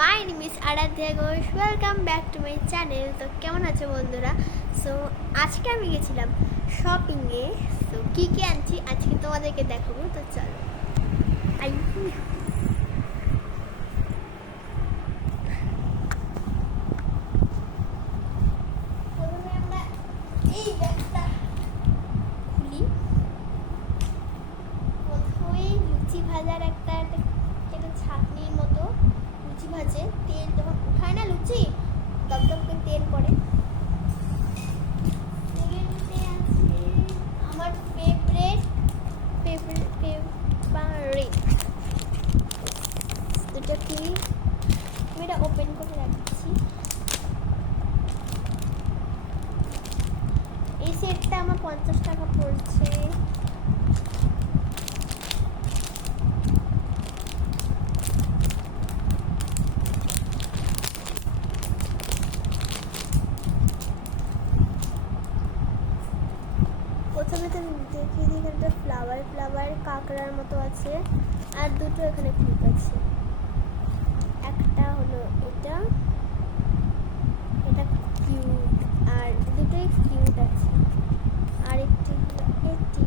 My name is Aradhya Ghosh, welcome back to my channel. তো কেমন আছো বন্ধুরা? সো আজকে আমি গেছিলাম শপিংয়ে। সো কী কী আনছি আজকে তোমাদেরকে দেখাবো। তো চলো আই প্রথমে আমরা এই ব্যাগটা খুলি। প্রথমেই লুচি ভাজার একটা ছাঁকনির মতো লুচি ভাজে, তেল যখন উঠায় না লুচি দপদপ করে তেল পড়ে। সেকেন্ডে আছে আমার ফেভারিট দুটো ক্লিপ। আমি এটা ওপেন করে রাখছি। এই সেটটা আমার 50 টাকা পড়ছে। প্রথমে তো দেখিয়ে দিই, এখানটা ফ্লাওয়ার কাঁকড়ার মতো আছে, আর দুটো এখানে ক্লিপ আছে। একটা হলো এটা কিউট, আর দুটোই কিউট আছে। আর একটি হলো এটি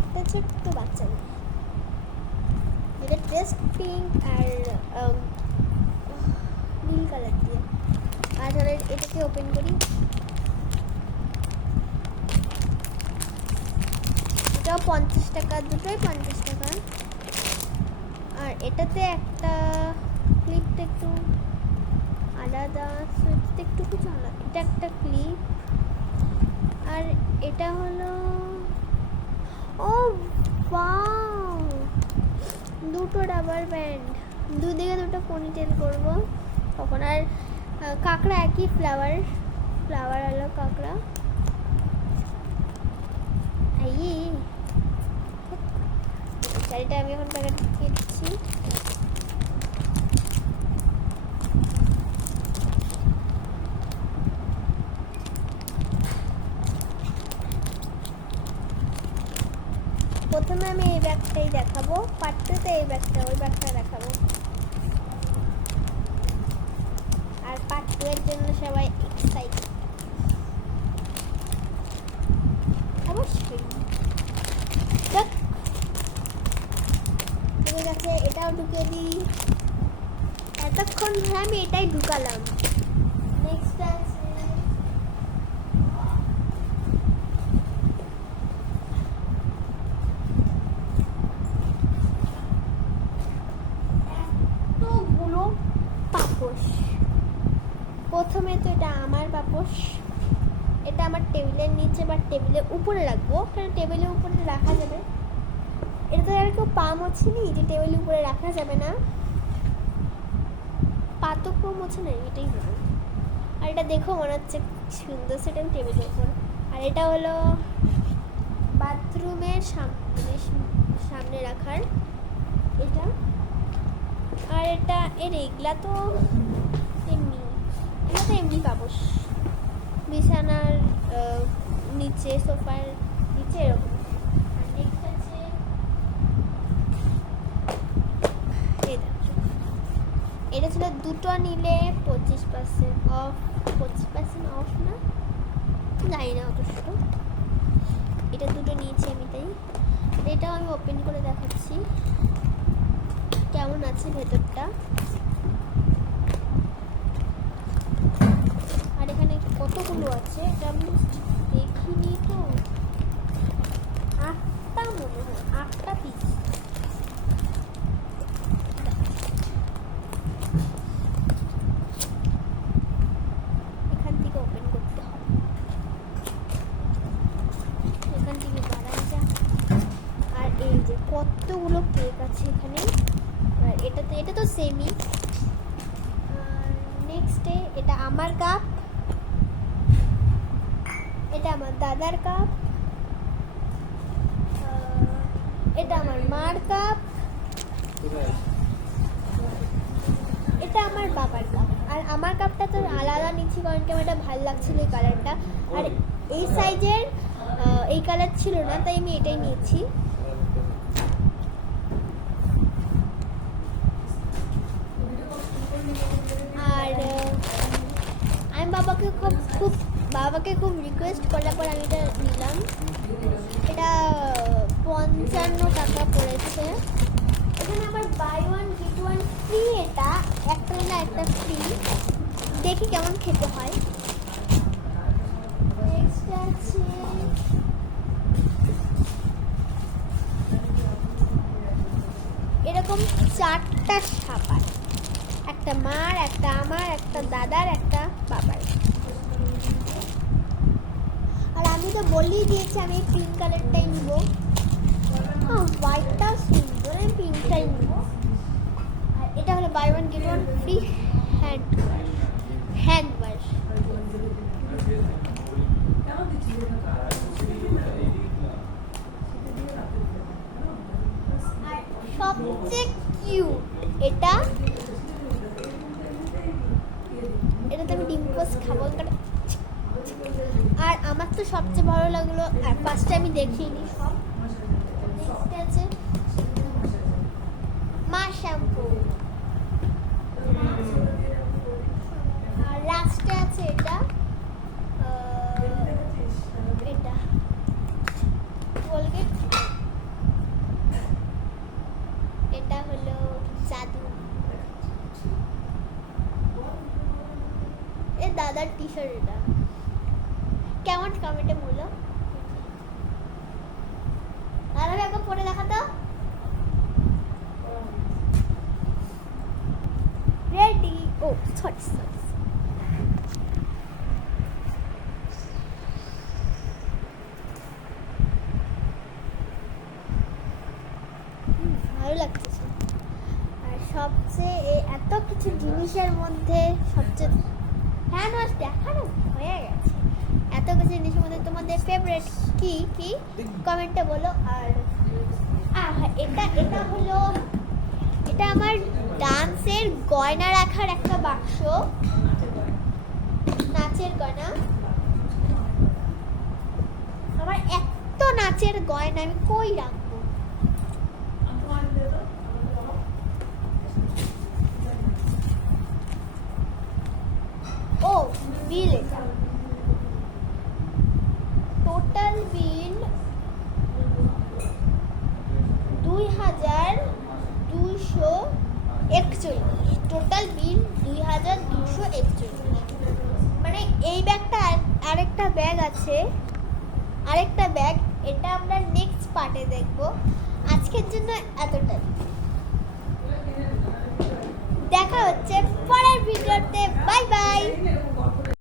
একটা ছোট্ট বাচ্চা, যেটা ড্রেস পিঙ্ক আর নীল কালার দিয়ে। আর ধরো এটাকে ওপেন করি, এটাও 50 টাকা, দুটোই 50 টাকা। আর এটাতে একটা ক্লিপটা একটু আলাদা, সুইচটা একটু কিছু আলাদা। এটা একটা ক্লিপ, আর এটা হলো ও ওয়াও, দুটো রাবার ব্যান্ড, দুদিকে দুটো পনিটেল করবো তখন। আর কাঁকড়া একই ফ্লাওয়ার আলো কাঁকড়া। শাড়িটা আমি এখন প্যাকেট দিয়ে দিচ্ছি। প্রথমে আমি এই ব্যাগটাই দেখাবো, পার্ট টুতে ওই ব্যাগটা দেখাবো। আর পার্ট টু এর জন্য সবাই এক্সাইটেড অবশ্যই। ঠিক আছে, এটাও ঢুকে দিই। এতক্ষণ ধরে আমি এটাই ঢুকালাম। নেক্সট আছে এতগুলো পাপোশ। প্রথমে তো এটা আমার পাপোশ, এটা আমার টেবিলের নিচে বা টেবিলের উপরে রাখবো, কারণ টেবিলের উপরে রাখা যাবে। এটা তো আর কেউ পা মোছেনি যে টেবিলের উপরে রাখা যাবে না, পা তো কেউ মোছে নেই, এটাই হলো। আর এটা দেখো মনে হচ্ছে সুন্দর, সেটা টেবিলের উপর। আর এটা হলো বাথরুমের সামনে রাখার এটা। আর এটা এগুলা তো এমনি পাপোশ, বিছানার নিচে, সোফার নিচে এরকম। আর নেক্সট আছে এটা ছিল দুটো নিলে 25% অফ। 25% অফ না, জানি না অত ছোটো। এটা দুটো নিয়েছি আমি, তাই এটাও আমি ওপেন করে দেখাচ্ছি কেমন আছে ভেতরটা। আর এখানে কতগুলো আছে এটা আমি দেখিনি, তো 8টা মনে হয়, 8টা পিস। এখান থেকে ওপেন করতে হবে, এখান থেকে বাড়ানো যায়। আর এই যে কতগুলো কেক আছে এখানে। আর এটা তো সেমই। আর নেক্সটে এটা আমার কাপ, এটা আমার দাদার কাপ, এটা আমার মার কাপ, এটা আমার বাবার কাপ। আর আমার কাপটা তো আলাদা নিচ্ছি কারণ কি আমার এটা ভালো লাগছিল এই কালারটা। আর এই সাইজের এই কালার ছিল না, তাই আমি এটাই নিয়েছি। বাবাকে খুব রিকোয়েস্ট করার পর আমি এটা নিলাম। এটা 55 টাকা পড়েছে। এখানে আবার buy one get one free, এটা একটা নিলে একটা ফ্রি। দেখি কেমন খেতে হয়। নেক্সট আছে এরকম 4টা সাবান, একটা মার, একটা আমার, একটা দাদার, একটা বাবার। আর আমি তো বলেই দিয়েছি আমি পিঙ্ক কালারটাই নিব। হোয়াইটটা সুন্দর, আমি পিঙ্কটাই নিব। আর এটা হলো buy one get one free hand wash. আর সবচেয়ে কিউট এটাতে আমি ডিম পোস্ট খাবো। আর আমার তো সবচেয়ে ভালো লাগলো, আর ফার্স্টে আমি দেখিনি সব। নেক্সট আছে মা শ্যাম্পু। আর লাস্টে আছে এটা কোলগেট। এটা হলো জাদু। এ দাদার টি শার্ট। এটা কেমন কমেন্টে বলো। দাদাকে একবার পরে দেখাতো। রেডি। ও সরি। ভালো লাগতেছে। আর সবচেয়ে এত কিছু জিনিসের মধ্যে সবচেয়ে হ্যান্ড ওয়াশ দেখানো হয়ে গেছে। এত কিছু জিনিসের মধ্যে তোমাদের ফেভারিট কি কি কমেন্টে বলো। আর এটা হলো এটা আমার ডান্সের গয়না রাখার একটা বাক্স, নাচের গয়না। আমার এত নাচের গয়না আমি কই রাখবো। ও বিল, এটা টোটাল বিল 2241। Total bill 2241। মানে এই ব্যাগটা আরেকটা ব্যাগ আছে, আরেকটা ব্যাগ, এটা আমরা নেক্সট পার্টে দেখবো। আজকের জন্য এতটাই।